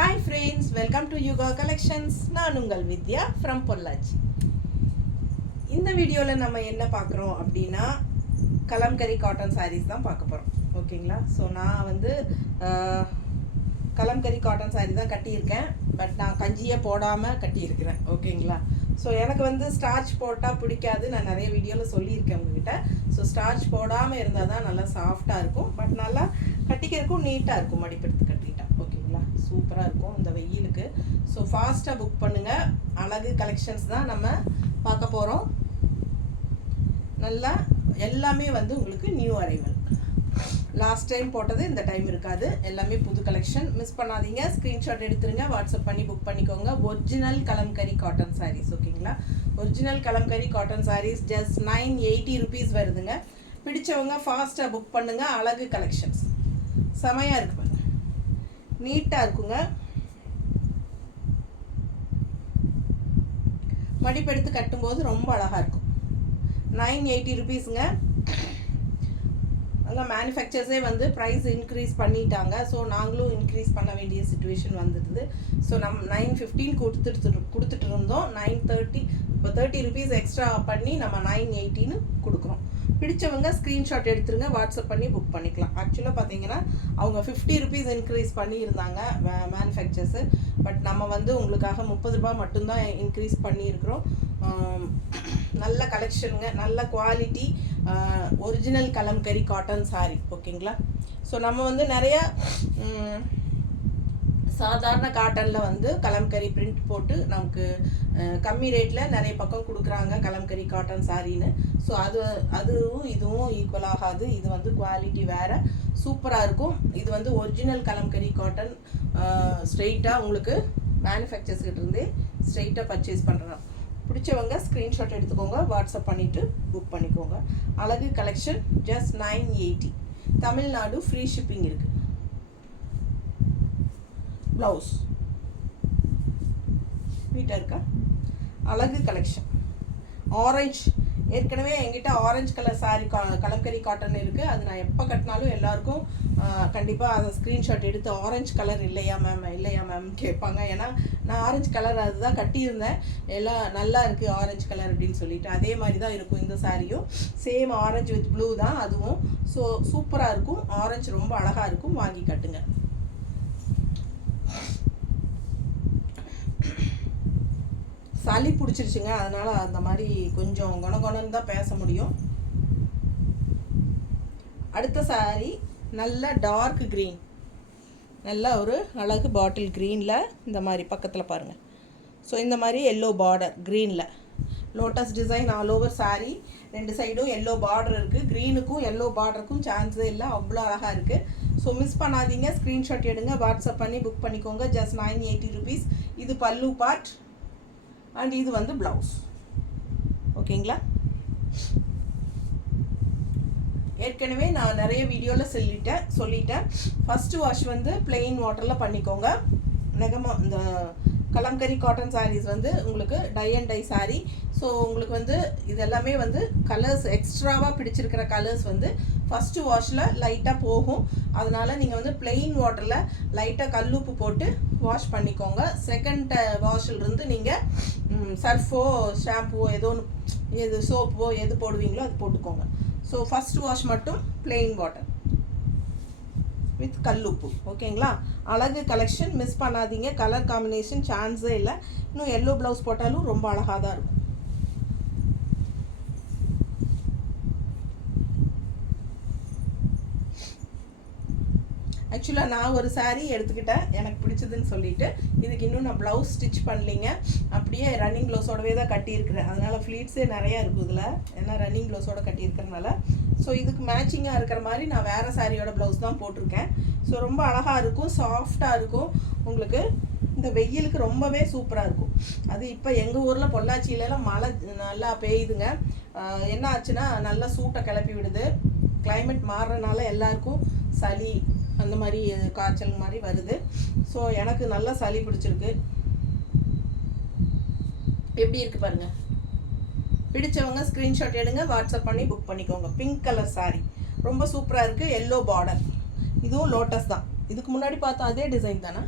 Hi friends, welcome to Yuga Collections. நான் உங்கள் வித்யா from Pollachi. இந்த வீடியோவில் நம்ம என்ன பார்க்குறோம் அப்படின்னா கலம்கரி காட்டன் சாரீஸ் தான் பார்க்க போகிறோம். ஓகேங்களா? ஸோ நான் வந்து கலம்கரி காட்டன் சாரீ தான் கட்டியிருக்கேன். பட் நான் கஞ்சியை போடாமல் கட்டியிருக்கிறேன். ஓகேங்களா? ஸோ எனக்கு வந்து ஸ்டார்ச் போட்டால் பிடிக்காது. நான் நிறைய வீடியோவில் சொல்லியிருக்கேன் உங்ககிட்ட. ஸோ ஸ்டார்ச் போடாமல் இருந்தால் தான் நல்லா சாஃப்டாக இருக்கும். பட் நல்லா கட்டிக்கிறதுக்கும் நீட்டாக இருக்கும். மடிப்பெடுத்து கட்டிக்கிட்டா ஓகேங்களா? சூப்பராக இருக்கும் இந்த வெயிலுக்கு. ஸோ ஃபாஸ்ட்டாக புக் பண்ணுங்கள். அழகு கலெக்ஷன்ஸ் தான் நம்ம பார்க்க போகிறோம். நல்லா எல்லாமே வந்து உங்களுக்கு நியூ அரைவல். லாஸ்ட் டைம் போட்டது இந்த டைம் இருக்காது. எல்லாமே புது கலெக்ஷன். மிஸ் பண்ணாதீங்க. ஸ்க்ரீன்ஷாட் எடுத்துருங்க. வாட்ஸ்அப் பண்ணி புக் பண்ணிக்கோங்க. Original kalamkari cotton sarees. ஓகேங்களா? Original kalamkari cotton saris just 980 rupees வருதுங்க. பிடிச்சவங்க ஃபாஸ்ட்டாக புக் பண்ணுங்கள். அழகு கலெக்ஷன்ஸ் செமையாக இருக்கு பாருங்க. நீட்டாக இருக்குங்க. மடிப்பெடுத்து கட்டும்போது ரொம்ப அழகாக இருக்கும். 980 rupeesங்க. அங்கே மேனுஃபேக்சர்ஸே வந்து ப்ரைஸ் இன்க்ரீஸ் பண்ணிட்டாங்க. ஸோ நாங்களும் இன்க்ரீஸ் பண்ண வேண்டிய சுச்சுவேஷன் வந்துடுது. ஸோ நம்ம 915 கொடுத்துட்டு இருந்தோம். 930 இப்போ 30 rupees எக்ஸ்ட்ரா பண்ணி நம்ம 980ன்னு கொடுக்குறோம். பிடிச்சவங்க ஸ்க்ரீன்ஷாட் எடுத்துருங்க. வாட்ஸ்அப் பண்ணி புக் பண்ணிக்கலாம். ஆக்சுவலாக பார்த்தீங்கன்னா அவங்க 50 rupees இன்க்ரீஸ் பண்ணியிருந்தாங்க மேனுஃபேக்சர்ஸு. பட் நம்ம வந்து உங்களுக்காக 30 ரூபாய் மட்டும்தான் இன்க்ரீஸ் பண்ணியிருக்கிறோம். நல்ல கலெக்ஷனுங்க. நல்ல quality. Original kalamkari cotton sari. ஓகேங்களா? ஸோ நம்ம வந்து நிறைய சாதாரண காட்டனில் வந்து கலம்கரி பிரிண்ட் போட்டு நமக்கு கம்மி ரேட்டில் நிறைய பக்கம் கொடுக்குறாங்க கலம்கரி காட்டன் சாரின்னு. ஸோ அதுவும் இதுவும் ஈக்குவல் ஆகாது. இது வந்து குவாலிட்டி வேறு சூப்பராக இருக்கும். இது வந்து ஒரிஜினல் கலம்கரி காட்டன். ஸ்ட்ரெயிட்டாக உங்களுக்கு மேனுஃபேக்சர்ஸ்கிட்ட இருந்தே ஸ்ட்ரெயிட்டாக பர்ச்சேஸ் பண்ணுறோம். பிடிச்சவங்க ஸ்க்ரீன்ஷாட் எடுத்துக்கோங்க. வாட்ஸ்அப் பண்ணிவிட்டு புக் பண்ணிக்கோங்க. அழகு collection just 980. Tamil Nadu free shipping இருக்குது. ப்ளவுஸ் நீட்டாக இருக்கா? அழகு கலெக்ஷன். ஆரஞ்ச் ஏற்கனவே என்கிட்ட orange colour sari kalamkari cotton இருக்குது. அது நான் எப்போ கட்டினாலும் எல்லாருக்கும் கண்டிப்பாக அதை ஸ்க்ரீன்ஷாட் எடுத்து ஆரஞ்சு கலர் இல்லையா மேம் கேட்பாங்க. ஏன்னா நான் ஆரஞ்சு கலர் அதுதான் கட்டியிருந்தேன். எல்லாம் நல்லா இருக்குது ஆரஞ்சு கலர் அப்படின்னு சொல்லிட்டு. அதே மாதிரி தான் இருக்கும் இந்த சாரியும். சேம் ஆரஞ்சு வித் ப்ளூ தான் அதுவும். ஸோ சூப்பராக இருக்கும். ஆரஞ்சு ரொம்ப அழகாக இருக்கும். வாங்கி கட்டுங்க. சளி பிடிச்சிருச்சுங்க. அதனால் அந்த மாதிரி கொஞ்சம் குணகுணன்னு தான் பேச முடியும். அடுத்த சாரி நல்ல டார்க் க்ரீன். நல்ல ஒரு அழகு பாட்டில் க்ரீனில் இந்த மாதிரி பக்கத்தில் பாருங்கள். ஸோ இந்த மாதிரி எல்லோ பார்டர் க்ரீனில் lotus design all over sari. 2 சைடும் எல்லோ பார்டர் இருக்குது. க்ரீனுக்கும் எல்லோ பார்டருக்கும் சான்ஸே இல்லை. அவ்வளோ அழகாக இருக்குது. ஸோ மிஸ் பண்ணாதீங்க. ஸ்க்ரீன்ஷாட் எடுங்க. வாட்ஸ்அப் பண்ணி புக் பண்ணிக்கோங்க. Just 980 rupees. இது பல்லு பார்ட் அண்ட் இது வந்து ப்ளவுஸ். ஓகேங்களா? ஏற்கனவே நான் நிறைய வீடியோவில் சொல்லிட்டேன். ஃபஸ்ட்டு வாஷ் வந்து பிளெயின் வாட்டரில் பண்ணிக்கோங்க. நெகமாக இந்த கலம்கரி காட்டன் சாரீஸ் வந்து உங்களுக்கு tie and dye sari. So உங்களுக்கு வந்து இது எல்லாமே வந்து கலர்ஸ் எக்ஸ்ட்ராவாக பிடிச்சிருக்கிற கலர்ஸ் வந்து ஃபஸ்ட்டு வாஷில் லைட்டாக போகும். அதனால் நீங்கள் வந்து பிளெயின் வாட்டரில் லைட்டாக கல்லுப்பு போட்டு வாஷ் பண்ணிக்கோங்க. செகண்ட் வாஷிலிருந்து நீங்கள் சர்ஃபோ ஷாம்புவோ ஏதோ ஒன்று எது சோப்போ எது போடுவீங்களோ அது போட்டுக்கோங்க. ஸோ ஃபஸ்ட் வாஷ் மட்டும் பிளெயின் வாட்டர் வித் கல்லுப்பு. ஓகேங்களா? அழகு கலெக்ஷன். மிஸ் பண்ணாதீங்க. கலர் காம்பினேஷன் சான்ஸே இல்லை. இன்னும் எல்லோ ப்ளவுஸ் போட்டாலும் ரொம்ப அழகாக தான் இருக்கும். ஆக்சுவலாக நான் ஒரு சாரீ எடுத்துக்கிட்டேன் எனக்கு பிடிச்சதுன்னு சொல்லிட்டு. இதுக்கு இன்னும் நான் ப்ளவுஸ் ஸ்டிச் பண்ணலிங்க. அப்படியே ரன்னிங் ப்ளவுஸோடவே தான் கட்டியிருக்கிறேன். அதனால் ஃப்ளீட்ஸே நிறையா இருக்கும் இதில். ஏன்னா ரன்னிங் ப்ளவுஸோடு கட்டியிருக்கிறதுனால. ஸோ இதுக்கு மேட்சிங்காக இருக்கிற மாதிரி நான் வேறு சாரியோட ப்ளவுஸ் தான் போட்டிருக்கேன். ஸோ ரொம்ப அழகாக இருக்கும். சாஃப்டாக இருக்கும். உங்களுக்கு இந்த வெயிலுக்கு ரொம்பவே சூப்பராக இருக்கும். அது இப்போ எங்கள் ஊரில் பொள்ளாச்சியிலலாம் மழை நல்லா பெய்யுதுங்க. என்ன ஆச்சுன்னா நல்லா சூட்டை கிளப்பி விடுது. கிளைமேட் மாறுறதுனால எல்லாருக்கும் சளி அந்த மாதிரி காய்ச்சல் மாதிரி வருது. ஸோ எனக்கு நல்லா சளி பிடிச்சிருக்கு. எப்படி இருக்குது பாருங்கள். பிடிச்சவங்க ஸ்க்ரீன்ஷாட் எடுங்க. வாட்ஸ்அப் பண்ணி புக் பண்ணிக்கோங்க. பிங்க் கலர் சாரீ ரொம்ப சூப்பராக இருக்குது. Yellow border. இதுவும் லோட்டஸ் தான். இதுக்கு முன்னாடி பார்த்தா அதே டிசைன் தானே?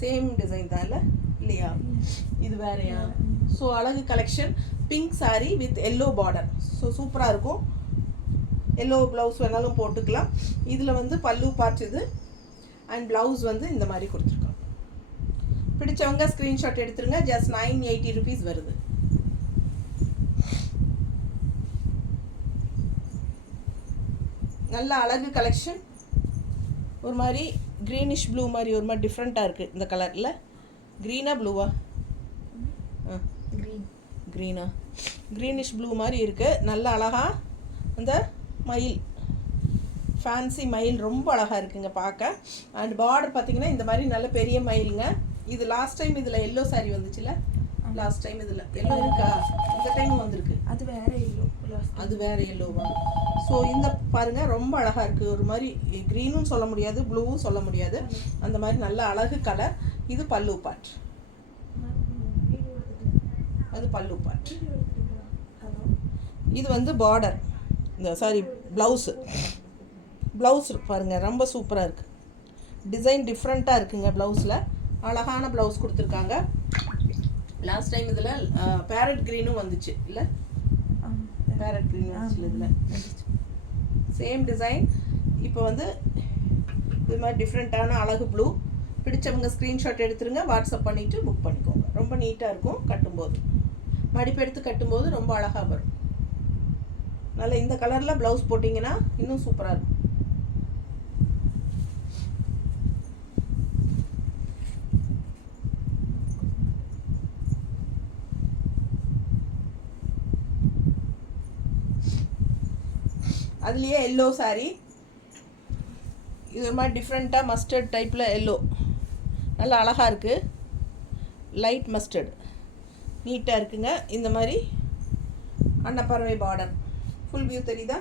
சேம் டிசைன் தான் இல்லையா? இது வேறையா? ஸோ அழகு collection pink sari with yellow border. So சூப்பராக இருக்கும். எல்லோ ப்ளவுஸ் வேணாலும் போட்டுக்கலாம். இதில் வந்து பல்லு பார்ட் இது அண்ட் ப்ளவுஸ் வந்து இந்த மாதிரி கொடுத்துருக்கோம். பிடிச்சவங்க ஸ்க்ரீன்ஷாட் எடுத்துருங்க. ஜஸ்ட் 980 rupees வருது. நல்ல அழகு கலெக்ஷன். ஒரு மாதிரி க்ரீனிஷ் ப்ளூ மாதிரி ஒரு மாதிரி டிஃப்ரெண்ட்டாக இருக்குது இந்த கலரில். க்ரீனா ப்ளூவா? க்ரீனா க்ரீனிஷ் ப்ளூ மாதிரி இருக்குது. நல்ல அழகாக அந்த மயில் ஃபேன்சி மயில் ரொம்ப அழகாக இருக்குங்க பார்க்க. அண்ட் பார்டர் பார்த்திங்கன்னா இந்த மாதிரி நல்ல பெரிய மயிலுங்க. இது லாஸ்ட் டைம் இதில் எல்லோ சாரீ வந்துச்சுல்ல? லாஸ்ட் டைம் இதில் எல்லோ இருக்கா? இந்த டைம் வந்திருக்கு. அது வேறு எல்லோ. அது வேறு எல்லோவா? ஸோ இந்த பாருங்கள் ரொம்ப அழகாக இருக்குது. ஒரு மாதிரி க்ரீனும் சொல்ல முடியாது, ப்ளூவும் சொல்ல முடியாது, அந்த மாதிரி நல்ல அழகு கலர். இது பல்லு பார்ட். அது பல்லு பார்ட். இது வந்து பார்டர். இந்த சாரி ப்ளவுஸ் பாருங்கள் ரொம்ப சூப்பராக இருக்குது. டிசைன் டிஃப்ரெண்ட்டாக இருக்குங்க. ப்ளவுஸில் அழகான ப்ளவுஸ் கொடுத்துருக்காங்க. லாஸ்ட் டைம் இதில் பேரட் க்ரீனும் வந்துச்சு இல்லை? பேரட் க்ரீன் வந்துச்சு இதில். Same design. இப்போ வந்து இது மாதிரி டிஃப்ரெண்ட்டான அழகு ப்ளூ. பிடிச்சவங்க ஸ்க்ரீன்ஷாட் எடுத்துருங்க. வாட்ஸ்அப் பண்ணிவிட்டு புக் பண்ணிக்கோங்க. ரொம்ப நீட்டாக இருக்கும் கட்டும்போது. மடிப்பு எடுத்து கட்டும்போது ரொம்ப அழகாக வரும். நல்லா இந்த கலரில் ப்ளவுஸ் போட்டிங்கன்னா இன்னும் சூப்பராக இருக்கும். அதுலேயே எல்லோ சாரீ. இது ஒரு மாதிரி டிஃப்ரெண்ட்டாக மஸ்டர்ட் டைப்பில் எல்லோ நல்லா அழகாக இருக்குது. லைட் மஸ்டர்ட் நீட்டாக இருக்குங்க. இந்த மாதிரி அன்னப்பறவை பார்டர் ஃபுல் வியூ தெரியுதா?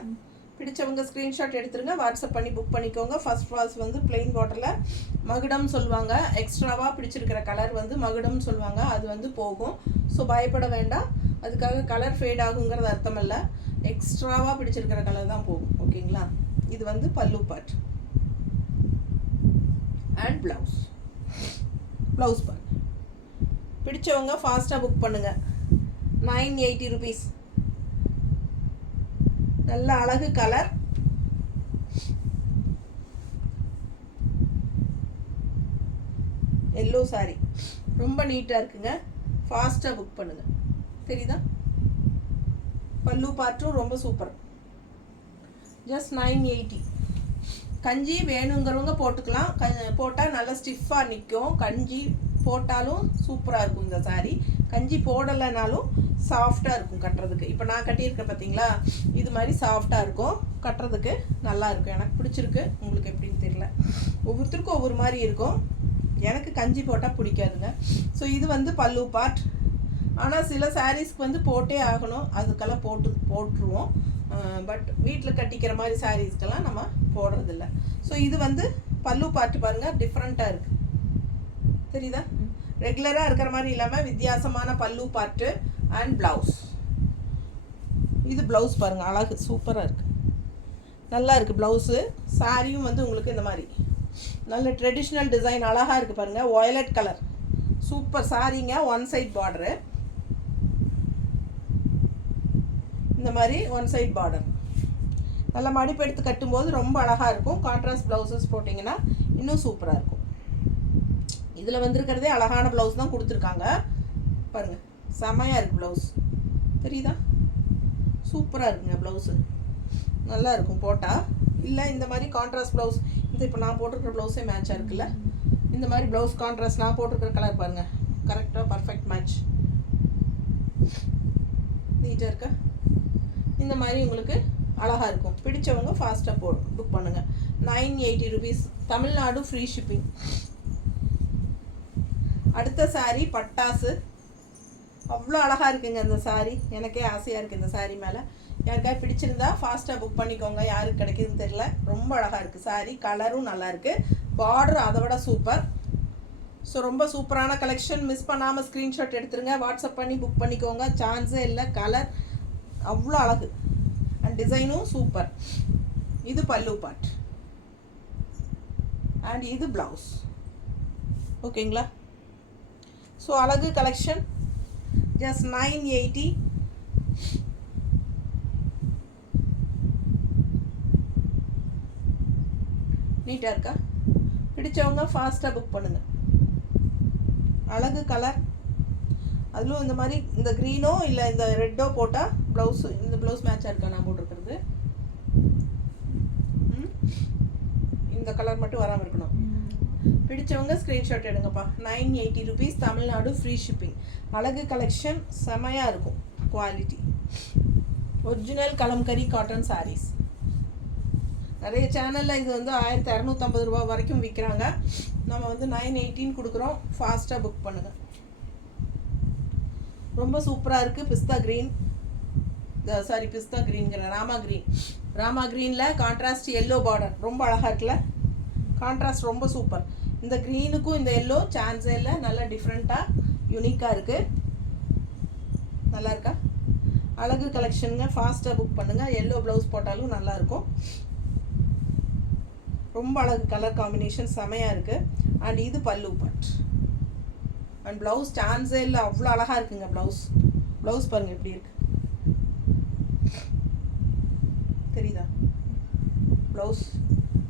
பிடிச்சவங்க ஸ்க்ரீன்ஷாட் எடுத்துருங்க. வாட்ஸ்அப் பண்ணி புக் பண்ணிக்கோங்க. ஃபர்ஸ்ட் ஃபால்ஸ் வந்து பிளெயின் வாட்டரில் மகுடம் சொல்லுவாங்க. எக்ஸ்ட்ராவாக பிடிச்சிருக்கிற கலர் வந்து மகுடம் சொல்லுவாங்க. அது வந்து போகும். ஸோ பயப்பட வேண்டாம். அதுக்காக கலர் ஃபேட் ஆகுங்கிறது அர்த்தம் இல்லை. எக்ஸ்ட்ராவாக பிடிச்சிருக்கிற கலர் தான் போகும். ஓகேங்களா? இது வந்து பல்லு பார்ட் அண்ட் ப்ளவுஸ் பார்ட். பிடிச்சவங்க ஃபாஸ்ட்டாக புக் பண்ணுங்கள். 980 rupees. நல்ல அழகு கலர். எல்லோ சாரி ரொம்ப நீட்டாக இருக்குங்க. ஃபாஸ்ட்டாக புக் பண்ணுங்கள். தெரியுதா? பல்லு பார்ட்டும் ரொம்ப சூப்பர். ஜஸ்ட் 980. கஞ்சி வேணுங்கிறவங்க போட்டுக்கலாம். போட்டால் நல்லா ஸ்டிஃபாக நிற்கும். கஞ்சி போட்டாலும் சூப்பராக இருக்கும் இந்த சாரீ. கஞ்சி போடலைனாலும் சாஃப்டாக இருக்கும் கட்டுறதுக்கு. இப்போ நான் கட்டியிருக்கேன் பார்த்தீங்களா? இது மாதிரி சாஃப்டாக இருக்கும் கட்டுறதுக்கு. நல்லா இருக்கும். எனக்கு பிடிச்சிருக்கு. உங்களுக்கு எப்படின்னு தெரியல. ஒவ்வொருத்தருக்கும் ஒவ்வொரு மாதிரி இருக்கும். எனக்கு கஞ்சி போட்டால் பிடிக்காதுங்க. ஸோ இது வந்து பல்லு பார்ட். ஆனால் சில சாரீஸ்க்கு வந்து போட்டே ஆகணும். அதுக்கெல்லாம் போட்டுருவோம். பட் வீட்டில் கட்டிக்கிற மாதிரி சாரீஸ்க்கெல்லாம் நம்ம போடுறதில்ல. ஸோ இது வந்து பல்லு பார்ட்டு பாருங்கள் டிஃப்ரெண்ட்டாக இருக்குது. தெரியுதா? ரெகுலராக இருக்கிற மாதிரி இல்லாமல் வித்தியாசமான பல்லு பார்ட்டு அண்ட் ப்ளவுஸ். இது ப்ளவுஸ் பாருங்கள் அழகு சூப்பராக இருக்குது. நல்லா இருக்குது ப்ளவுஸு. சாரியும் வந்து உங்களுக்கு இந்த மாதிரி நல்ல ட்ரெடிஷ்னல் டிசைன் அழகாக இருக்குது பாருங்கள். வயலட் கலர் சூப்பர் சாரீங்க. ஒன் சைட் பார்டரு இந்த மாதிரி ஒன் சைட் பார்டர். நல்லா மடிப்பு எடுத்து கட்டும்போது ரொம்ப அழகாக இருக்கும். கான்ட்ராஸ்ட் ப்ளவுசஸ் போட்டிங்கன்னா இன்னும் சூப்பராக இருக்கும். இதில் வந்திருக்கிறதே அழகான ப்ளவுஸ் தான் கொடுத்துருக்காங்க பாருங்கள். செமையாக இருக்குது ப்ளவுஸ். தெரியுதா? சூப்பராக இருக்குங்க ப்ளவுஸு. நல்லா இருக்கும் போட்டால். இல்லை இந்த மாதிரி கான்ட்ராஸ்ட் ப்ளவுஸ். இந்த இப்போ நான் போட்டிருக்கிற ப்ளவுஸே மேட்சாக இருக்குல்ல? இந்த மாதிரி ப்ளவுஸ் கான்ட்ராஸ்ட் நான் போட்டிருக்கிற கலர் பாருங்கள். கரெக்டாக பர்ஃபெக்ட் மேட்ச். நீட்டாக இருக்கா? இந்த மாதிரி உங்களுக்கு அழகாக இருக்கும். பிடிச்சவங்க ஃபாஸ்ட்டாக புக் பண்ணுங்கள். 980 rupees. Tamil Nadu free shipping. அடுத்த சாரீ பட்டாசு. அவ்வளோ அழகாக இருக்குங்க இந்த சாரீ. எனக்கே ஆசையாக இருக்குது இந்த சாரீ மேலே. யாருக்காவது பிடிச்சிருந்தா ஃபாஸ்ட்டாக புக் பண்ணிக்கோங்க. யாருக்கு கிடைக்குதுன்னு தெரியல. ரொம்ப அழகாக இருக்குது சாரீ. கலரும் நல்லாயிருக்கு. பார்டர் அதை விட சூப்பர். ஸோ ரொம்ப சூப்பரான கலெக்ஷன். மிஸ் பண்ணாமல் ஸ்க்ரீன்ஷாட் எடுத்துருங்க. வாட்ஸ்அப் பண்ணி புக் பண்ணிக்கோங்க. சான்ஸே இல்லை. கலர் அவ்வளோ அழகு அண்ட் டிசைனும் சூப்பர். இது பல்லு பார்ட் அண்ட் இது ப்ளவுஸ். ஓகேங்களா? ஸோ அழகு கலெக்ஷன் ஜஸ்ட் 980. நீட்டாக இருக்கா? பிடிச்சவங்க ஃபாஸ்ட்டாக புக் பண்ணுங்கள். அழகு கலர், அதிலும் இந்த மாதிரி இந்த க்ரீனோ இல்லை இந்த ரெட்டோ போட்டால் ப்ளவுஸு, இந்த ப்ளவுஸ் மேட்சாக இருக்கா நான் போட்டிருக்கிறது? இந்த கலர் மட்டும் வராமல் இருக்கணும். பிடிச்சவங்க ஸ்க்ரீன்ஷாட் எடுங்கப்பா. 980 rupees, தமிழ்நாடு ஃப்ரீ ஷிப்பிங். அழகு கலெக்ஷன் செமையாக இருக்கும், quality original kalamkari cotton sarees. நிறைய சேனலில் இது வந்து 1250 ரூபா வரைக்கும் விற்கிறாங்க. நம்ம வந்து 980 கொடுக்குறோம். ஃபாஸ்ட்டாக புக் பண்ணுங்கள். ரொம்ப சூப்பராக இருக்குது. பிஸ்தா க்ரீன், பிஸ்தா க்ரீன்கிற ராமா க்ரீனில் கான்ட்ராஸ்ட் எல்லோ பார்டர் ரொம்ப அழகாக இருக்குல்ல? கான்ட்ராஸ்ட் ரொம்ப சூப்பர். இந்த க்ரீனுக்கும் இந்த எல்லோ சான்ஸே இல்லை. நல்லா டிஃப்ரெண்ட்டாக யூனிக்காக இருக்குது. நல்லா இருக்கா? அழகு கலெக்ஷனுங்க. ஃபாஸ்ட்டாக புக் பண்ணுங்கள். எல்லோ ப்ளவுஸ் போட்டாலும் நல்லாயிருக்கும். ரொம்ப அழகு கலர் காம்பினேஷன் செமையாக இருக்குது. அண்ட் இது பல்லு பார்ட். அண்ட் ப்ளவுஸ் சான்ஸே இல்லை, அவ்வளோ அழகாக இருக்குங்க. ப்ளவுஸ் பாருங்கள் எப்படி இருக்கு, தெரியுதா? ப்ளவுஸ்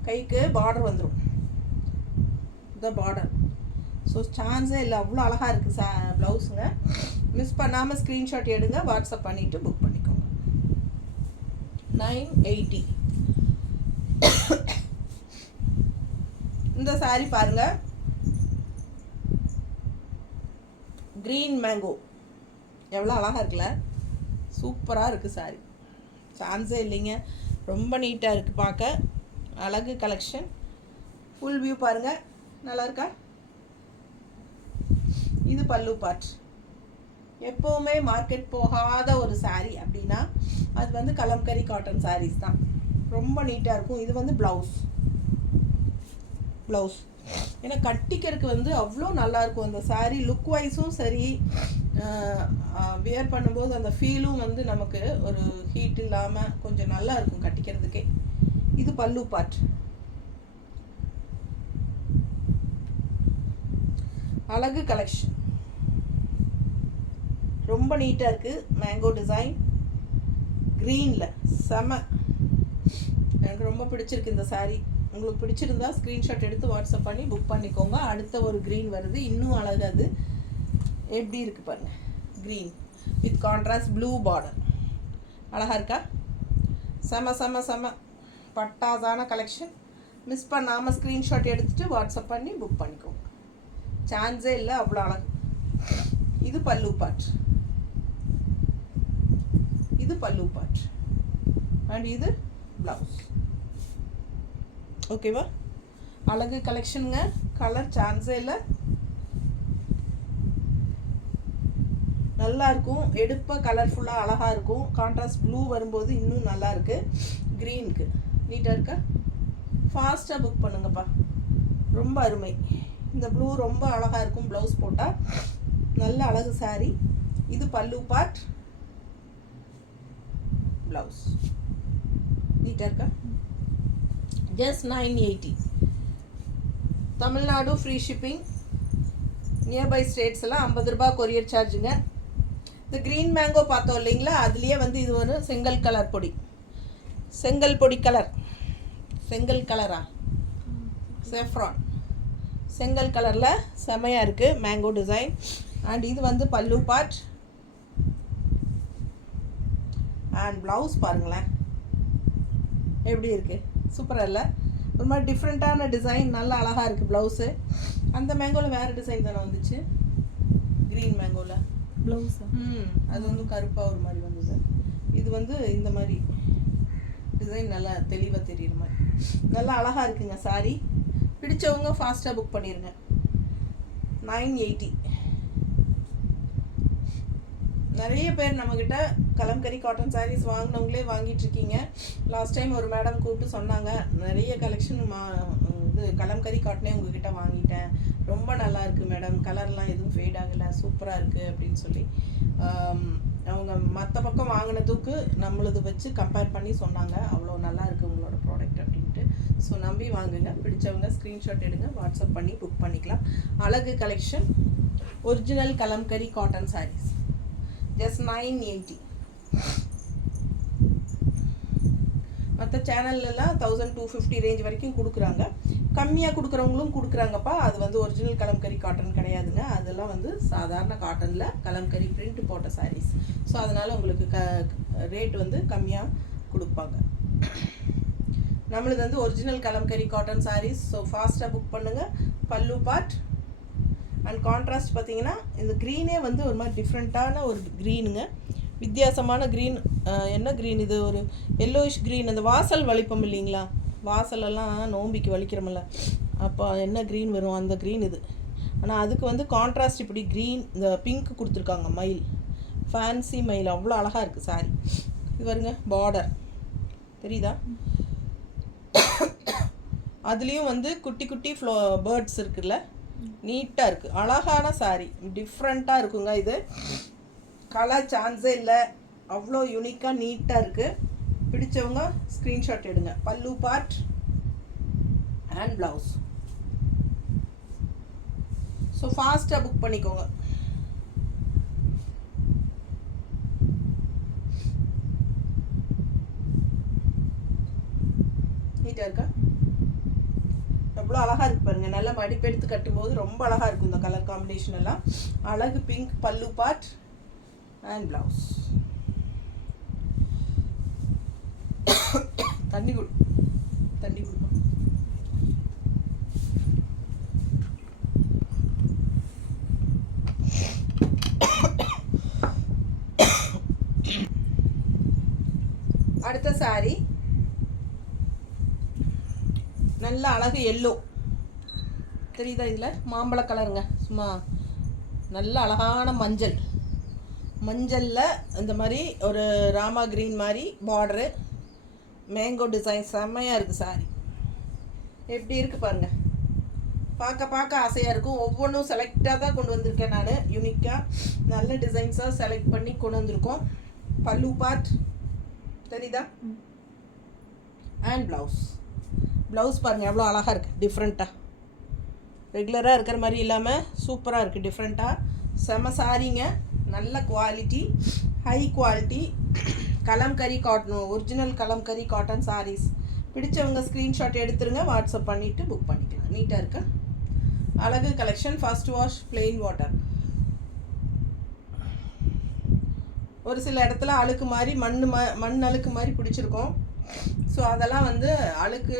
கைக்கு பார்டர் வந்துடும், இந்த பார்டர். ஸோ சான்ஸே இல்லை, அவ்வளோ அழகாக இருக்குது ப்ளவுஸுங்க. மிஸ் பண்ணாமல் ஸ்க்ரீன்ஷாட் எடுங்க, வாட்ஸ்அப் பண்ணிவிட்டு புக் பண்ணிக்கோங்க. 980. இந்த சாரீ பாருங்க, க்ரீன் மேங்கோ எவ்வளோ அழகாக இருக்குல்ல? சூப்பராக இருக்குது சாரீ, சான்ஸே இல்லைங்க. ரொம்ப நீட்டாக இருக்குது பார்க்க. அழகு கலெக்ஷன். ஃபுல் வியூ பாருங்கள், நல்லா இருக்கா? இது பல்லு பார்ட். எப்போவுமே மார்க்கெட் போகாத ஒரு சாரீ அப்படின்னா அது வந்து கலம்கரி காட்டன் சாரீஸ் தான். ரொம்ப நீட்டாக இருக்கும். இது வந்து ப்ளவுஸ் ஏன்னா கட்டிக்கிறதுக்கு வந்து அவ்வளோ நல்லாயிருக்கும் அந்த சாரீ. லுக் வைஸும் சரி, வியர் பண்ணும்போது அந்த ஃபீலும் வந்து நமக்கு ஒரு ஹீட் இல்லாமல் கொஞ்சம் நல்லா இருக்கும் கட்டிக்கிறதுக்கே. இது பல்லு பார்ட். அழகு கலெக்ஷன் ரொம்ப நீட்டாக இருக்குது. மேங்கோ டிசைன் க்ரீனில் செம. எனக்கு ரொம்ப பிடிச்சிருக்கு இந்த சாரீ. உங்களுக்கு பிடிச்சிருந்தா ஸ்க்ரீன்ஷாட் எடுத்து வாட்ஸ்அப் பண்ணி புக் பண்ணிக்கோங்க. அடுத்த ஒரு க்ரீன் வருது, இன்னும் அழகு. அது எப்படி இருக்குது பாருங்கள், green with contrast blue border. அழகாக இருக்கா? செம பட்டாசான கலெக்ஷன். மிஸ் பண்ணாமல் ஸ்க்ரீன்ஷாட் எடுத்துகிட்டு வாட்ஸ்அப் பண்ணி புக் பண்ணிக்கோங்க. சான்ஸே இல்லை, அவ்வளோ அழகு. இது பல்லு பார்ட். அண்ட் இது ப்ளவுஸ். ஓகேவா? அழகு கலெக்ஷனுங்க. கலர் சான்ஸே இல்லை, நல்லா இருக்கும். எடுப்பாக கலர்ஃபுல்லாக அழகாக இருக்கும். கான்ட்ராஸ்ட் ப்ளூ வரும்போது இன்னும் நல்லா இருக்குது. க்ரீனுக்கு நீட்டாக இருக்கா? ஃபாஸ்ட்டாக புக் பண்ணுங்கப்பா. ரொம்ப அருமை. இந்த ப்ளூ ரொம்ப அழகாக இருக்கும் ப்ளவுஸ் போட்டால். நல்ல அழகு சாரீ. இது பல்லு பார்ட், ப்ளவுஸ். நீட்டாக இருக்கா? Just 980. Tamil Nadu free shipping. Nearby states எல்லாம் 50 ரூபா கொரியர் சார்ஜுங்க. இந்த க்ரீன் மேங்கோ பார்த்தோம் இல்லைங்களா, அதுலேயே வந்து இது ஒரு செங்கல் கலர் பொடி. செங்கல் பொடி கலர், செங்கல் கலரா, செஃப்ரான் செங்கல் கலரில் செமையாக இருக்குது மேங்கோ டிசைன். அண்ட் இது வந்து பல்லு பார்ட். அண்ட் ப்ளவுஸ் பாருங்களேன் எப்படி இருக்குது, சூப்பராக இல்லை? ஒரு மாதிரி டிஃப்ரெண்ட்டான டிசைன், நல்லா அழகாக இருக்குது ப்ளவுஸு. அந்த மேங்கோவில் வேறு டிசைன் தானே வந்துச்சு, க்ரீன் மேங்கோவில் ப்ளவுஸ். அது வந்து கருப்பாக ஒரு மாதிரி வந்தது. இது வந்து இந்த மாதிரி டிசைன் நல்லா தெளிவாக தெரியுற மாதிரி நல்லா அழகாக இருக்குங்க சாரீ. பிடிச்சவங்க ஃபாஸ்ட்டாக புக் பண்ணிடுங்க. 980. நிறைய பேர் நம்மக்கிட்ட கலம்கரி காட்டன் சாரீஸ் வாங்கினவங்களே வாங்கிட்டுருக்கீங்க. லாஸ்ட் டைம் ஒரு மேடம் கூப்பிட்டு சொன்னாங்க, நிறைய கலெக்ஷன் இது கலம்கரி காட்டனே உங்ககிட்ட வாங்கிட்டேன், ரொம்ப நல்லா இருக்குது மேடம், கலர்லாம் எதுவும் ஃபேட் ஆகலை, சூப்பராக இருக்குது அப்படின்னு சொல்லி அவங்க மற்ற பக்கம் வாங்கினதுக்கு நம்மளது வச்சு கம்பேர் பண்ணி சொன்னாங்க, அவ்வளோ நல்லா இருக்குது உங்களோட ப்ராடக்ட் அப்படின்ட்டு. ஸோ நம்பி வாங்குங்க. பிடிச்சவங்க ஸ்க்ரீன்ஷாட் எடுங்க, வாட்ஸ்அப் பண்ணி புக் பண்ணிக்கலாம். அழகு collection original kalamkari cotton saris just 980. மற்ற சேனல்லலாம் 1250 ரேஞ்ச் வரைக்கும் கொடுக்குறாங்க. கம்மியாக கொடுக்குறவங்களும் கொடுக்குறாங்கப்பா. அது வந்து ஒரிஜினல் கலம்கரி காட்டன் கிடையாதுங்க. அதெல்லாம் வந்து சாதாரண காட்டனில் கலம்கரி பிரிண்ட் போட்ட சாரீஸ். ஸோ அதனால் உங்களுக்கு ரேட் வந்து கம்மியாக கொடுப்பாங்க. நம்மளது வந்து original kalamkari cotton saris. So ஃபாஸ்ட்டாக புக் பண்ணுங்கள். பல்லு பார்ட் அண்ட் கான்ட்ராஸ்ட் பார்த்தீங்கன்னா இந்த க்ரீனே வந்து ஒரு மாதிரி டிஃப்ரெண்ட்டான ஒரு க்ரீனுங்க. வித்தியாசமான க்ரீன். என்ன க்ரீன் இது? ஒரு எல்லோயிஷ் க்ரீன். அந்த வாசல் வலிப்போம் இல்லைங்களா, வாசலெல்லாம் நோம்பிக்கு வலிக்கிறோமில்ல, அப்போ என்ன க்ரீன் வரும், அந்த க்ரீன் இது. ஆனால் அதுக்கு வந்து கான்ட்ராஸ்ட் இப்படி க்ரீன், இந்த பிங்க் கொடுத்துருக்காங்க. மயில், ஃபேன்சி மயில், அவ்வளோ அழகாக இருக்குது சாரி. இது வருங்க பார்டர் தெரியுதா? அதுலேயும் வந்து குட்டி குட்டி பேர்ட்ஸ் இருக்குல்ல, நீட்டாக இருக்குது. அழகான சாரி, டிஃப்ரெண்ட்டாக இருக்குங்க. இது கலர் சான்ஸே இல்லை, அவ்வளோ யூனிக்காக நீட்டாக இருக்குது. பிடிச்சவங்க ஸ்க்ரீன்ஷாட் எடுங்க. பல்லு பார்ட் அண்ட் ப்ளவுஸ். ஸோ ஃபாஸ்ட்டாக புக் பண்ணிக்கோங்க. நீட்டாக இருக்கா? எவ்வளோ அழகாக இருக்குது பாருங்கள். நல்லா மடிப்பு எடுத்து கட்டும்போது ரொம்ப அழகாக இருக்கும் இந்த கலர் காம்பினேஷன் எல்லாம். அழகு பிங்க் பல்லு பார்ட் அண்ட் ப்ளவுஸ். தண்ணி கொடுப்போம். அடுத்த சாரி நல்ல அழகு எல்லோ தெரியுதா? இதில் மாம்பழ கலருங்க. சும்மா நல்ல அழகான மஞ்சளில் இந்த மாதிரி ஒரு ராமா க்ரீன் மாதிரி பார்டரு, மேங்கோ டிசைன், செம்மையாக இருக்குது சாரி. எப்படி இருக்குது பாருங்கள். பார்க்க ஆசையாக இருக்கும். ஒவ்வொன்றும் செலக்டாக தான் கொண்டு வந்திருக்கேன் நான். யூனிக்காக நல்ல டிசைன்ஸாக செலக்ட் பண்ணி கொண்டு வந்திருக்கோம். பல்லு பார்ட் தெரியுதா? அண்ட் ப்ளவுஸ் பாருங்கள் எவ்வளோ அழகாக இருக்குது. டிஃப்ரெண்ட்டாக ரெகுலராக இருக்கிற மாதிரி இல்லாமல் சூப்பராக இருக்குது. டிஃப்ரெண்ட்டாக செம சாரிங்க. நல்ல quality, high quality kalamkari cotton, original kalamkari cotton saris. பிடிச்சவங்க ஸ்க்ரீன்ஷாட் எடுத்துருங்க, வாட்ஸ்அப் பண்ணிவிட்டு புக் பண்ணிக்கலாம். நீட்டாக இருக்கா? அழகு collection. First wash plain water. ஒரு சில இடத்துல அழுக்கு மாதிரி மண் அழுக்கு மாதிரி பிடிச்சிருக்கோம். ஸோ அதெல்லாம் வந்து அழுக்கு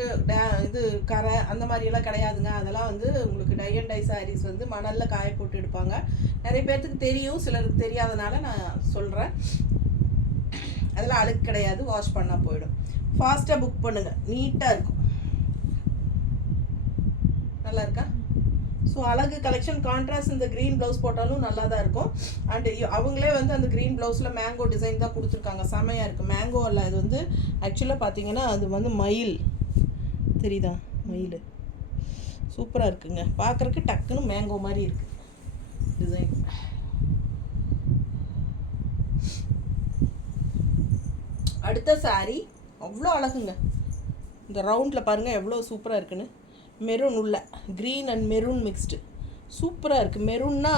இது கரை அந்த மாதிரியெல்லாம் கிடையாதுங்க. அதெல்லாம் வந்து உங்களுக்கு டை அண்ட் டை சாரீஸ் வந்து மணலில் காய போட்டு எடுப்பாங்க. நிறைய பேர்த்துக்கு தெரியும், சிலருக்கு தெரியாதனால நான் சொல்கிறேன். அதெல்லாம் அழுக்கு கிடையாது, வாஷ் பண்ணால் போயிடும். ஃபாஸ்ட்டாக புக் பண்ணுங்கள். நீட்டாக இருக்கும். நல்லா இருக்கா? ஸோ அழகு கலெக்ஷன். கான்ட்ராஸ்ட் இந்த க்ரீன் ப்ளவுஸ் போட்டாலும் நல்லா தான் இருக்கும். அண்ட் அவங்களே வந்து அந்த க்ரீன் ப்ளவுஸில் மேங்கோ டிசைன் தான் கொடுத்துருக்காங்க. செமையாக இருக்குது. மேங்கோ இல்லை, அது வந்து ஆக்சுவலாக பார்த்தீங்கன்னா அது வந்து மயில் தெரியுதா? மயில் சூப்பராக இருக்குங்க. பார்க்குறக்கு டக்குன்னு மேங்கோ மாதிரி இருக்குது டிசைன். அடுத்த சாரி அவ்வளோ அழகுங்க. இந்த ரவுண்டில் பாருங்கள் எவ்வளோ சூப்பராக இருக்குன்னு. மெரூன் உள்ள க்ரீன் அண்ட் மெரூன் மிக்ஸ்டு சூப்பராக இருக்குது. மெரூன்னா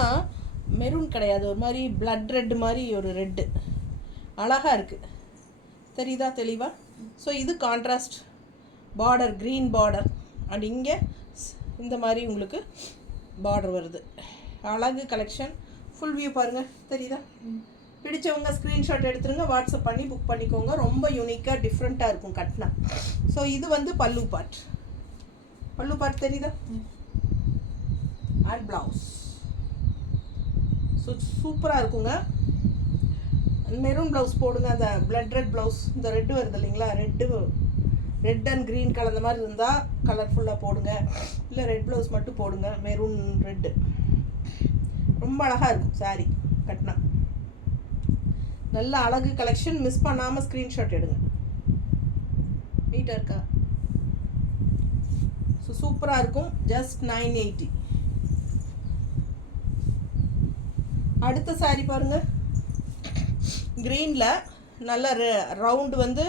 மெரூன் கிடையாது, ஒரு மாதிரி பிளட் ரெட் மாதிரி ஒரு ரெட்டு அழகாக இருக்குது. தெரியுதா தெளிவாக? ஸோ இது contrast border, green border. And இங்கே இந்த மாதிரி உங்களுக்கு பார்டர் வருது. அழகு கலெக்ஷன். ஃபுல் வியூ பாருங்கள். தெரியுதா? பிடிச்சவங்க ஸ்க்ரீன்ஷாட் எடுத்துருங்க, வாட்ஸ்அப் பண்ணி புக் பண்ணிக்கோங்க. ரொம்ப யூனிக்காக டிஃப்ரெண்ட்டாக இருக்கும் கட்னா. ஸோ இது வந்து பல்லு பார்ட் தெரியுதா? And blouse. ஸோ சூப்பராக இருக்குங்க. மெரூன் ப்ளவுஸ் போடுங்க. அந்த பிளட் ரெட் ப்ளவுஸ், இந்த ரெட்டு வருது இல்லைங்களா, ரெட் அண்ட் க்ரீன் கலந்த மாதிரி இருந்தால் கலர்ஃபுல்லாக போடுங்க. இல்லை ரெட் ப்ளவுஸ் மட்டும் போடுங்க, மெரூன் ரெட்டு. ரொம்ப அழகாக இருக்கும் சாரி கட்னா. நல்ல அழகு கலெக்ஷன். மிஸ் பண்ணாமல் ஸ்க்ரீன்ஷாட் எடுங்க. நீட்டாக இருக்கா? ஸோ சூப்பராக இருக்கும். ஜஸ்ட் 980. அடுத்த சாரி பாருங்கள். க்ரீனில் நல்ல ரவுண்டு வந்து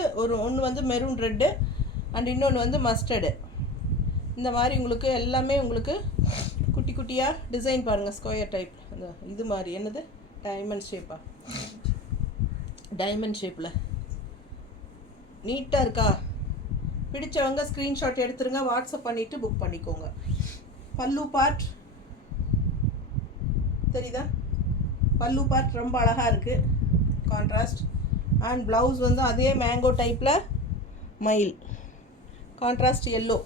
ஒன்று வந்து மெரூன் ரெட்டு, அண்ட் இன்னொன்று வந்து மஸ்டர்டு. இந்த மாதிரி உங்களுக்கு எல்லாமே உங்களுக்கு குட்டி குட்டியாக டிசைன் பாருங்கள், ஸ்கொயர் டைப். அந்த இது மாதிரி என்னது டைமண்ட் ஷேப்பா, டைமண்ட் ஷேப்பில் நீட்டாக இருக்கா? பிடிச்சவங்க ஸ்க்ரீன்ஷாட் எடுத்துருங்க, வாட்ஸ்அப் பண்ணிவிட்டு புக் பண்ணிக்கோங்க. பல்லு பார்ட் தெரியுதா? பல்லு பார்ட் ரொம்ப அழகாக இருக்குது, கான்ட்ராஸ்ட். அண்ட் ப்ளவுஸ் வந்து அதே மேங்கோ டைப்பில் மயில், கான்ட்ராஸ்ட் எல்லோ.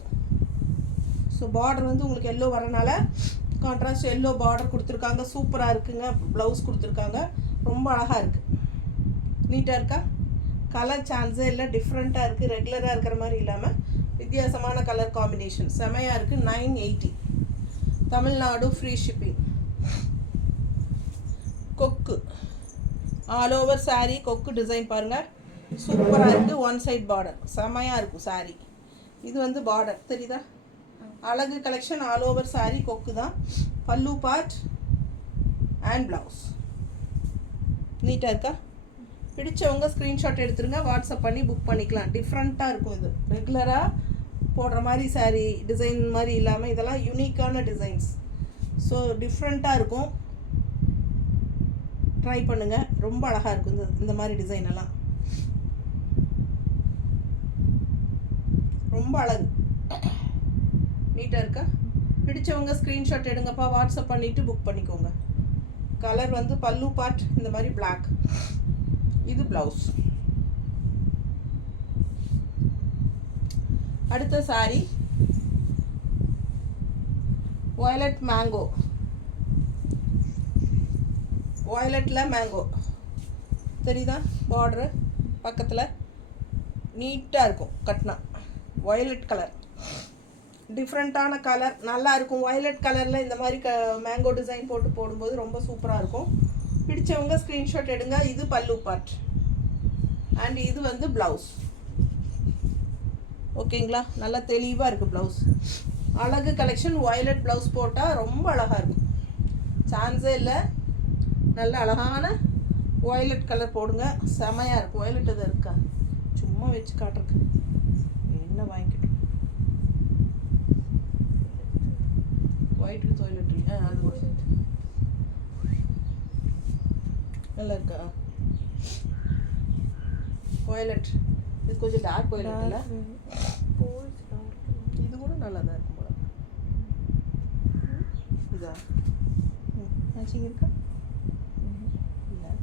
ஸோ பார்டர் வந்து உங்களுக்கு எல்லோ வரனால கான்ட்ராஸ்ட் எல்லோ பார்டர் கொடுத்துருக்காங்க. சூப்பராக இருக்குங்க. ப்ளவுஸ் கொடுத்துருக்காங்க, ரொம்ப அழகாக இருக்குது. நீட்டாக இருக்கா? கலர் சான்ஸே இல்லை, டிஃப்ரெண்ட்டாக இருக்குது. ரெகுலராக இருக்கிற மாதிரி இல்லாமல் வித்தியாசமான கலர் காம்பினேஷன் செமையாக இருக்குது. 980. Tamil Nadu free shipping. கொக்கு ஆல் ஓவர் சாரீ, கொக்கு டிசைன் பாருங்கள், சூப்பராக இருக்குது. ஒன் சைட் பார்டர் செமையாக இருக்கும் சாரீ. இது வந்து பார்டர் தெரியுதா? அழகு கலெக்ஷன், ஆல் ஓவர் சாரீ, கொக்கு தான். பல்லு பார்ட் அண்ட் ப்ளவுஸ். நீட்டாக இருக்கா? பிடிச்சவங்க ஸ்க்ரீன்ஷாட் எடுத்துருங்க, வாட்ஸ்அப் பண்ணி புக் பண்ணிக்கலாம். டிஃப்ரெண்ட்டாக இருக்கும். இது ரெகுலராக போடுற மாதிரி சாரீ டிசைன் மாதிரி இல்லாமல் இதெல்லாம் யூனிக்கான டிசைன்ஸ். ஸோ டிஃப்ரெண்ட்டாக இருக்கும், ட்ரை பண்ணுங்கள். ரொம்ப அழகாக இருக்கும் இந்த மாதிரி டிசைன் எல்லாம், ரொம்ப அழகு. நீட்டாக இருக்கா? பிடிச்சவங்க ஸ்க்ரீன்ஷாட் எடுங்கப்பா, வாட்ஸ்அப் பண்ணிவிட்டு புக் பண்ணிக்கோங்க. கலர் வந்து பல்லு பார்ட் இந்த மாதிரி பிளாக். இது ப்ளவுஸ். அடுத்த சாரி வயலட் மேங்கோ, வயலட்டில் மேங்கோ தெரியுதா? பார்டரு பக்கத்தில் நீட்டாக இருக்கும் கட்டினா. வயலட் கலர், டிஃப்ரெண்ட்டான கலர், நல்லா இருக்கும். வயலட் கலரில் இந்த மாதிரி மேங்கோ டிசைன் போட்டு போடும்போது ரொம்ப சூப்பராக இருக்கும். பிடிச்சவங்க ஸ்க்ரீன்ஷாட் எடுங்க. இது பல்லு பார்ட் அண்ட் இது வந்து ப்ளவுஸ். ஓகேங்களா? நல்லா தெளிவாக இருக்குது ப்ளவுஸ். அழகு கலெக்ஷன். வயலட் ப்ளவுஸ் போட்டால் ரொம்ப அழகாக இருக்கும், சான்ஸே இல்லை. நல்ல அழகான வயலட் கலர் போடுங்க, செமையாக இருக்கும். வயலட் எதாவது இருக்கா? சும்மா வச்சு காட்டுறக்கு என்ன வாங்கிக்கிட்டோம். ஒயிட் வித் வயலட், அது ஒரு நல்லா இருக்கா? வயலட் இது கொஞ்சம் டார்க் வயலட் இல்லை, இது கூட நல்லா தான் இருக்கும் போல. இதா மேட்சிங் இருக்கா? இல்லை,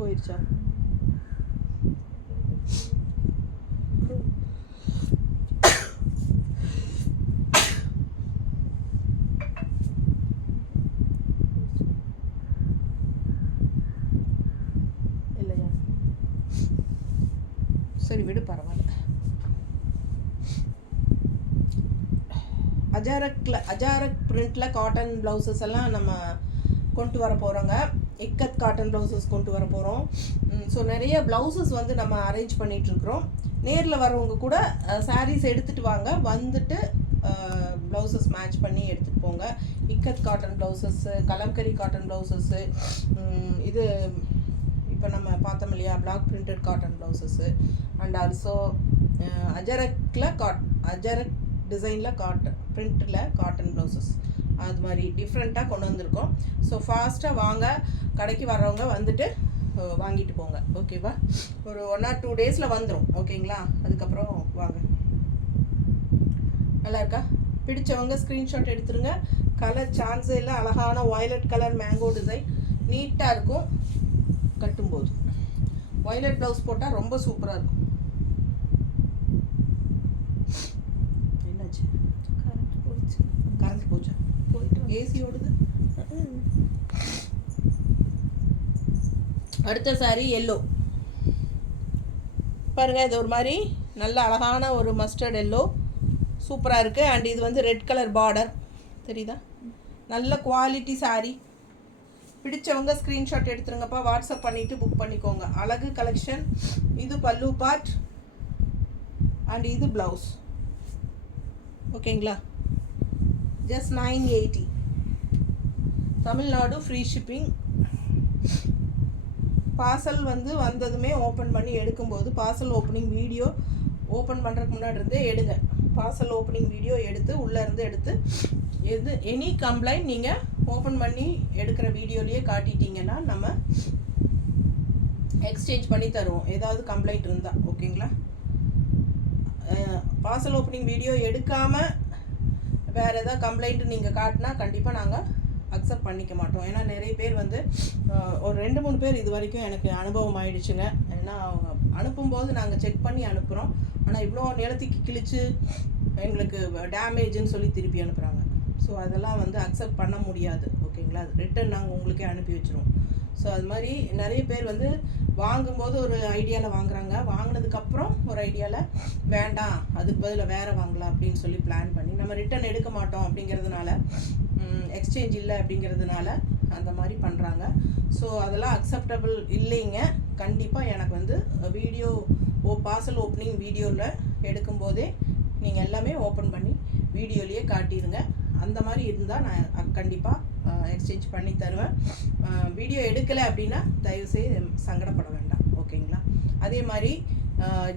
போயிடுச்சா? சரி விடு, பரவாயில்ல. அஜாரக் பிரிண்டில் காட்டன் ப்ளவுசஸ் எல்லாம் நம்ம கொண்டு வர போகிறோங்க. இக்கத் காட்டன் ப்ளவுசஸ் கொண்டு வர போகிறோம். ஸோ நிறைய ப்ளவுசஸ் வந்து நம்ம அரேஞ்ச் பண்ணிகிட்ருக்குறோம். நேரில் வரவங்க கூட சாரீஸ் எடுத்துகிட்டு வாங்க, வந்துட்டு ப்ளவுசஸ் மேட்ச் பண்ணி எடுத்துகிட்டு போங்க. Ikat cotton blouses, Kalamkari cotton blouses, இது இப்போ நம்ம பார்த்தோம் இல்லையா, block printed cotton blouses, and also Ajrak டிசைனில் காட்டன் பிரிண்டில் காட்டன் ப்ளவுசஸ், அது மாதிரி டிஃப்ரெண்ட்டாக கொண்டு வந்திருக்கோம். ஸோ ஃபாஸ்ட்டாக வாங்க, கடைக்கு வர்றவங்க வந்துட்டு வாங்கிட்டு போங்க. ஓகேவா? ஒரு 1 or 2 டேஸில் வந்துடும். ஓகேங்களா? அதுக்கப்புறம் வாங்க. நல்லா இருக்கா? பிடிச்சவங்க ஸ்க்ரீன்ஷாட் எடுத்துருங்க. கலர் சான்ஸே இல்லை, அழகான வயலட் கலர் மேங்கோ டிசைன், நீட்டாக இருக்கும். கட்டும்போது வயலட் ப்ளவுஸ் போட்டால் ரொம்ப சூப்பராக இருக்கும். என்னாச்சு? கரண்ட் போச்சா? போயிட்டு ஏசி ஓடுது. அடுத்த சாரி எல்லோ பாருங்கள். இது ஒரு மாதிரி நல்ல அழகான ஒரு மஸ்டர்ட் எல்லோ, சூப்பராக இருக்குது. அண்ட் இது வந்து ரெட் கலர் பார்டர் தெரியுதா? நல்ல குவாலிட்டி சாரி. பிடிச்சவங்க ஸ்க்ரீன்ஷாட் எடுத்துருங்கப்பா, வாட்ஸ்அப் பண்ணிவிட்டு புக் பண்ணிக்கோங்க. அழகு கலெக்ஷன். இது பல்லு பார்ட் அண்ட் இது ப்ளவுஸ். ஓகேங்களா? Just 980. Tamil Nadu free shipping. Parcel வந்து வந்ததுமே ஓப்பன் பண்ணி எடுக்கும்போது பார்சல் ஓப்பனிங் வீடியோ ஓப்பன் பண்ணுறதுக்கு முன்னாடி இருந்தே எடுங்க. பார்சல் ஓப்பனிங் வீடியோ எடுத்து உள்ளேருந்து எடுத்து எனி கம்ப்ளைண்ட் நீங்கள் ஓப்பன் பண்ணி எடுக்கிற வீடியோலேயே காட்டிட்டீங்கன்னா நம்ம எக்ஸ்சேஞ்ச் பண்ணி தருவோம், ஏதாவது கம்ப்ளைண்ட் இருந்தால். ஓகேங்களா? பார்சல் ஓப்பனிங் வீடியோ எடுக்காமல் வேறு ஏதாவது கம்ப்ளைண்ட்டு நீங்கள் காட்டினா கண்டிப்பாக நாங்கள் அக்செப்ட் பண்ணிக்க மாட்டோம். ஏன்னா நிறைய பேர் வந்து ஒரு 2-3 பேர் இது வரைக்கும் எனக்கு அனுபவம் ஆயிடுச்சுங்க. ஏன்னா அவங்க அனுப்பும்போது நாங்கள் செக் பண்ணி அனுப்புகிறோம், ஆனால் இவ்வளோ நிலத்துக்கு கிழிச்சு எங்களுக்கு டேமேஜுன்னு சொல்லி திருப்பி அனுப்புகிறாங்க. ஸோ அதெல்லாம் வந்து அக்செப்ட் பண்ண முடியாது. ஓகேங்களா? அது ரிட்டன் நாங்கள் உங்களுக்கே அனுப்பி வச்சுருவோம். ஸோ அது மாதிரி நிறைய பேர் வந்து வாங்கும்போது ஒரு ஐடியாவில் வாங்குறாங்க, வாங்கினதுக்கப்புறம் ஒரு ஐடியாவில் வேண்டாம் அதுக்கு பதில் வேறு வாங்கலாம் அப்படின்னு சொல்லி பிளான் பண்ணி நம்ம ரிட்டன் எடுக்க மாட்டோம் அப்படிங்கிறதுனால, எக்ஸ்சேஞ்ச் இல்லை அப்படிங்கிறதுனால அந்த மாதிரி பண்ணுறாங்க. ஸோ அதெல்லாம் அக்செப்டபிள் இல்லைங்க. கண்டிப்பாக எனக்கு வந்து வீடியோ பார்சல் ஓப்பனிங் வீடியோவில் எடுக்கும்போதே நீங்கள் எல்லாமே ஓப்பன் பண்ணி வீடியோலேயே காட்டிடுங்க. அந்த மாதிரி இருந்தால் நான் கண்டிப்பாக எக்ஸ்சேஞ்ச் பண்ணி தருவேன். வீடியோ எடுக்கலை அப்படின்னா தயவுசெய்து சங்கடப்பட வேண்டாம். ஓகேங்களா? அதே மாதிரி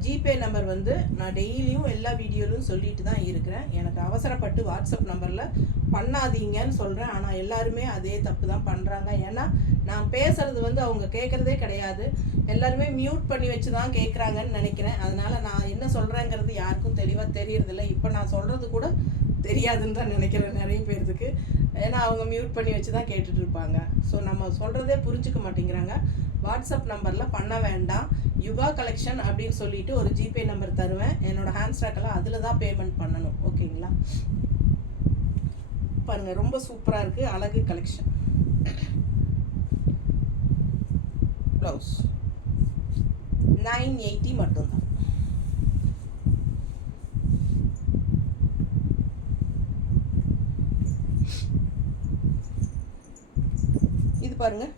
ஜிபே நம்பர் வந்து நான் டெய்லியும் எல்லா வீடியோலையும் சொல்லிட்டு தான் இருக்கிறேன். எனக்கு அவசரப்பட்டு வாட்ஸ்அப் நம்பரில் பண்ணாதீங்கன்னு சொல்கிறேன், ஆனால் எல்லாருமே அதே தப்பு தான் பண்ணுறாங்க. ஏன்னா நான் பேசுகிறது வந்து அவங்க கேட்குறதே கிடையாது, எல்லாருமே மியூட் பண்ணி வச்சு தான் கேட்குறாங்கன்னு நினைக்கிறேன். அதனால் நான் என்ன சொல்கிறேங்கிறது யாருக்கும் தெளிவாக தெரியறதில்ல. இப்போ நான் சொல்கிறது கூட தெரியாதுன்னு தான் நினைக்கிறேன் நிறைய பேர்த்துக்கு. ஏன்னா அவங்க மியூட் பண்ணி வச்சு தான் கேட்டுட்டு இருப்பாங்க. ஸோ நம்ம சொல்கிறதே புரிஞ்சுக்க மாட்டேங்கிறாங்க. வாட்ஸ்அப் நம்பரில் பண்ண வேண்டாம். யுகா கலெக்ஷன் அப்படின்னு சொல்லிட்டு ஒரு ஜிபே நம்பர் தருவேன். என்னோடய ஹேண்ட் ஸ்டாக்கெல்லாம் அதில் தான் பேமெண்ட் பண்ணணும். ஓகேங்களா? பாருங்கள், ரொம்ப சூப்பராக இருக்குது. அழகு கலெக்ஷன். ப்ளவுஸ் 980 மட்டும்தான். இது பாருங்கள்,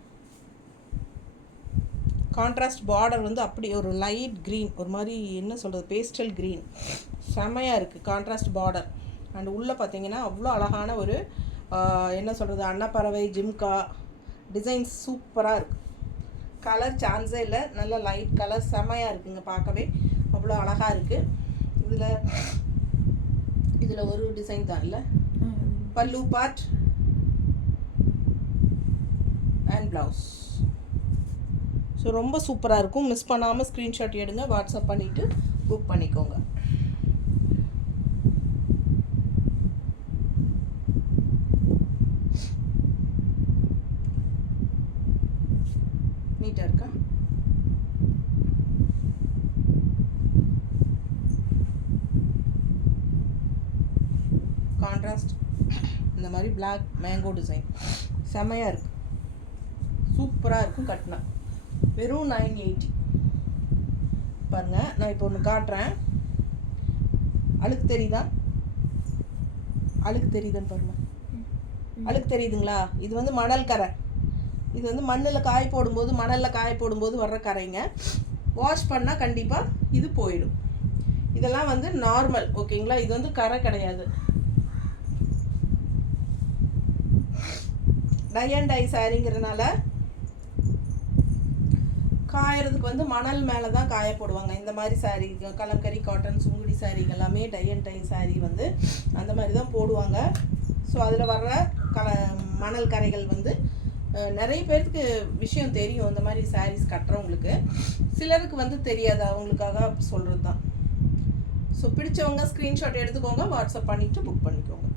கான்ட்ராஸ்ட் பார்டர் வந்து அப்படி ஒரு லைட் க்ரீன், ஒரு மாதிரி என்ன சொல்கிறது, பேஸ்டல் க்ரீன், செமையாக இருக்குது கான்ட்ராஸ்ட் பார்டர். அண்ட் உள்ளே பார்த்தீங்கன்னா அவ்வளோ அழகான ஒரு என்ன சொல்கிறது, அன்னப்பறவை ஜிம்கா டிசைன்ஸ் சூப்பராக இருக்குது. கலர் சான்ஸே இல்லை, நல்ல லைட் கலர், செமையாக இருக்குங்க, பார்க்கவே அவ்வளோ அழகாக இருக்குது. இதில் ஒரு டிசைன் தான் இல்லை, பல்லு பார்ட் அண்ட் ப்ளவுஸ். ஸோ ரொம்ப சூப்பராக இருக்கும். மிஸ் பண்ணாமல் ஸ்க்ரீன்ஷாட் எடுங்க, வாட்ஸ்அப் பண்ணிவிட்டு புக் பண்ணிக்கோங்க. நீட்டாக இருக்கா? கான்ட்ராஸ்ட் இந்த மாதிரி பிளாக் மேங்கோ டிசைன் செமையாக இருக்குது, சூப்பராக இருக்கும். கட்டினா வெறும் 980. பாருங்கள், நான் இப்போ ஒன்று காட்டுறேன். அழுக்கு தெரியுதா? அழுக்கு தெரியுதுன்னு பாருங்கள். அழுக்கு தெரியுதுங்களா? இது வந்து மணல் கரை. இது வந்து மண்ணில் காய போடும்போது, மணலில் காய போடும்போது வர்ற கரைங்க. வாஷ் பண்ணால் கண்டிப்பாக இது போயிடும். இதெல்லாம் வந்து நார்மல். ஓகேங்களா? இது வந்து கரை கிடையாது. டை அண்ட் டை சாரிங்கிறதுனால காயறதுக்கு வந்து மணல் மேலே தான் காய போடுவாங்க. இந்த மாதிரி சாரீ, கலம்கரி காட்டன் சுங்குடி சாரீங்க எல்லாமே டை அண்ட் டை சாரீ வந்து அந்த மாதிரி தான் போடுவாங்க. ஸோ அதில் வர்ற மணல் கரைகள் வந்து நிறைய பேருக்கு விஷயம் தெரியும். இந்த மாதிரி சாரீஸ் கட்டுறவங்களுக்கு, சிலருக்கு வந்து தெரியாது, அவங்களுக்காக சொல்கிறது தான். ஸோ பிடிச்சவங்க ஸ்க்ரீன்ஷாட் எடுத்துக்கோங்க, வாட்ஸ்அப் பண்ணிவிட்டு புக் பண்ணிக்கோங்க.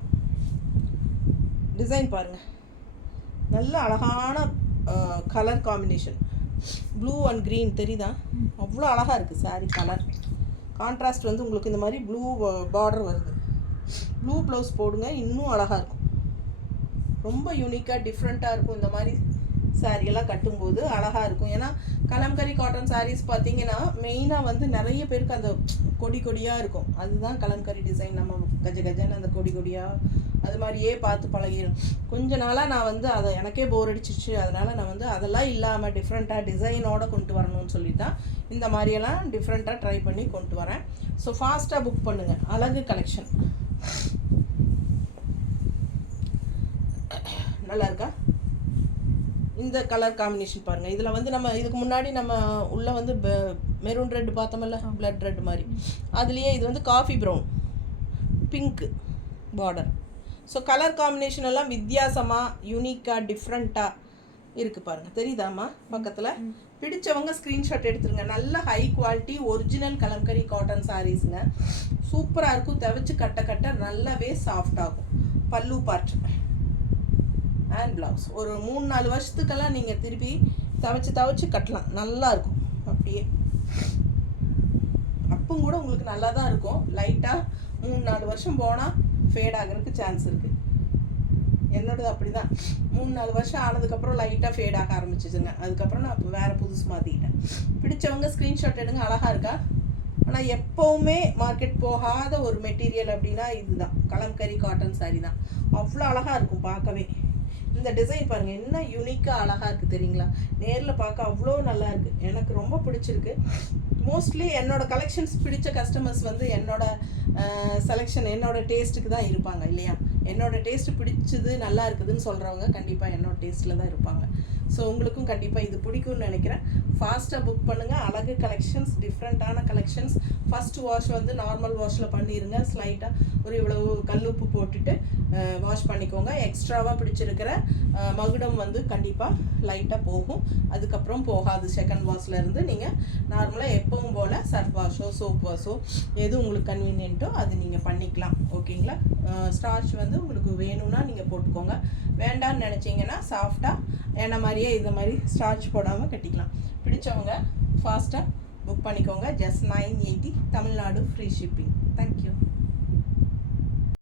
டிசைன் பாருங்கள், நல்ல அழகான colour combination, blue and green தெரியுதா? அவ்வளோ அழகாக இருக்குது சாரீ கலர். கான்ட்ராஸ்ட் வந்து உங்களுக்கு இந்த மாதிரி ப்ளூ பார்டர் வருது. ப்ளூ ப்ளவுஸ் போடுங்க, இன்னும் அழகாக இருக்கும். ரொம்ப யூனிக்காக டிஃப்ரெண்ட்டாக இருக்கும். இந்த மாதிரி சாரியெல்லாம் கட்டும்போது அழகாக இருக்கும். ஏன்னா கலம்கரி காட்டன் சாரீஸ் பார்த்தீங்கன்னா மெயினாக வந்து நிறைய பேருக்கு அந்த கொடி கொடியாக இருக்கும். அதுதான் கலம்கரி டிசைன். நம்ம கஜ கஜன்னு அந்த கொடி கொடியாக அது மாதிரியே பார்த்து பழகிடும். கொஞ்ச நாளாக நான் வந்து அதை எனக்கே போர் அடிச்சிச்சு. அதனால் நான் வந்து அதெல்லாம் இல்லாமல் டிஃப்ரெண்ட்டாக டிசைனோடு கொண்டு வரணும்னு சொல்லி தான் இந்த மாதிரியெல்லாம் டிஃப்ரெண்ட்டாக ட்ரை பண்ணி கொண்டு வரேன். ஸோ ஃபாஸ்ட்டாக புக் பண்ணுங்கள். அழகு கலெக்ஷன் நல்லா இருக்கா? இந்த கலர் காம்பினேஷன் பாருங்கள். இதில் வந்து நம்ம இதுக்கு முன்னாடி நம்ம உள்ளே வந்து மெரூன் ரெட் பார்த்தோம்ல, பிளட் ரெட் மாதிரி. அதுலேயே இது வந்து coffee brown, pink border. So colour combination எல்லாம் வித்தியாசமாக, யூனிக்காக, டிஃப்ரெண்ட்டாக இருக்குது பாருங்கள். தெரியுதாம்மா பக்கத்தில்? பிடிச்சவங்க ஸ்க்ரீன்ஷாட் எடுத்துருங்க. நல்ல high quality original kalamkari cotton சாரீஸுங்க. சூப்பராக இருக்கும். துவைச்சி கட்ட கட்ட நல்லாவே சாஃப்ட் ஆகும். பல்லு பார்ட் அண்ட் ப்ளவுஸ். ஒரு 3-4 வருஷத்துக்கெல்லாம் நீங்கள் திருப்பி துவைச்சி கட்டலாம். நல்லா இருக்கும். அப்படியே அப்பும் கூட உங்களுக்கு நல்லா தான் இருக்கும். லைட்டாக 3-4 வருஷம் போனால் ஃபேட் ஆகிறதுக்கு சான்ஸ் இருக்குது. என்னோடது அப்படி தான். 3-4 வருஷம் ஆனதுக்கப்புறம் லைட்டாக ஃபேட் ஆக ஆரம்பிச்சிச்சுங்க. அதுக்கப்புறம் நான் இப்போ வேறு புதுசு மாற்றிக்கிட்டேன். பிடிச்சவங்க ஸ்க்ரீன்ஷாட் எடுங்க. அழகாக இருக்கா? ஆனால் எப்போவுமே மார்க்கெட் போகாத ஒரு மெட்டீரியல் அப்படின்னா இதுதான், கலம்கரி காட்டன் சாரீ தான். அவ்வளோ அழகாக இருக்கும் பார்க்கவே. இந்த டிசைன் பாருங்கள், என்ன யூனிக்காக அழகாக இருக்குது தெரியுங்களா? நேரில் பார்க்க அவ்வளோ நல்லா இருக்குது. எனக்கு ரொம்ப பிடிச்சிருக்கு. மோஸ்ட்லி என்னோடய கலெக்ஷன்ஸ் பிடிச்ச கஸ்டமர்ஸ் வந்து என்னோடய செலெக்ஷன், என்னோடய டேஸ்ட்டுக்கு தான் இருப்பாங்க இல்லையா? என்னோடய டேஸ்ட்டு பிடிச்சது நல்லா இருக்குதுன்னு சொல்கிறவங்க கண்டிப்பாக என்னோடய டேஸ்ட்டில் தான் இருப்பாங்க. ஸோ உங்களுக்கும் கண்டிப்பாக இது பிடிக்கும்னு நினைக்கிறேன். ஃபாஸ்ட்டாக புக் பண்ணுங்கள். அழகு கலெக்ஷன்ஸ், டிஃப்ரெண்ட்டான கலெக்ஷன்ஸ். ஃபஸ்ட்டு வாஷ் வந்து நார்மல் வாஷில் பண்ணிடுங்க. ஸ்லைட்டாக ஒரு இவ்வளவு கல்லுப்பு போட்டுட்டு வாஷ் பண்ணிக்கோங்க. எக்ஸ்ட்ராவாக பிடிச்சிருக்கிற மகுடம் வந்து கண்டிப்பாக லைட்டாக போகும். அதுக்கப்புறம் போகாது. செகண்ட் வாஷ்லேருந்து நீங்கள் நார்மலாக எப்பவும் போல் சர்ஃப் வாஷோ சோப் வாஷோ எது உங்களுக்கு கன்வீனியன்ட்டோ அது நீங்கள் பண்ணிக்கலாம். ஓகேங்களா? ஸ்டார்ச் வந்து உங்களுக்கு வேணும்னா நீங்கள் போட்டுக்கோங்க. வேண்டாம்னு நினச்சிங்கன்னா சாஃப்டாக என்ன மாதிரியே இந்த மாதிரி ஸ்டார்ச் போடாமல் கட்டிக்கலாம். பிடிச்சவங்க ஃபாஸ்ட்டாக புக் பண்ணிக்கோங்க. Just 980 Tamil Nadu free shipping. Thank you.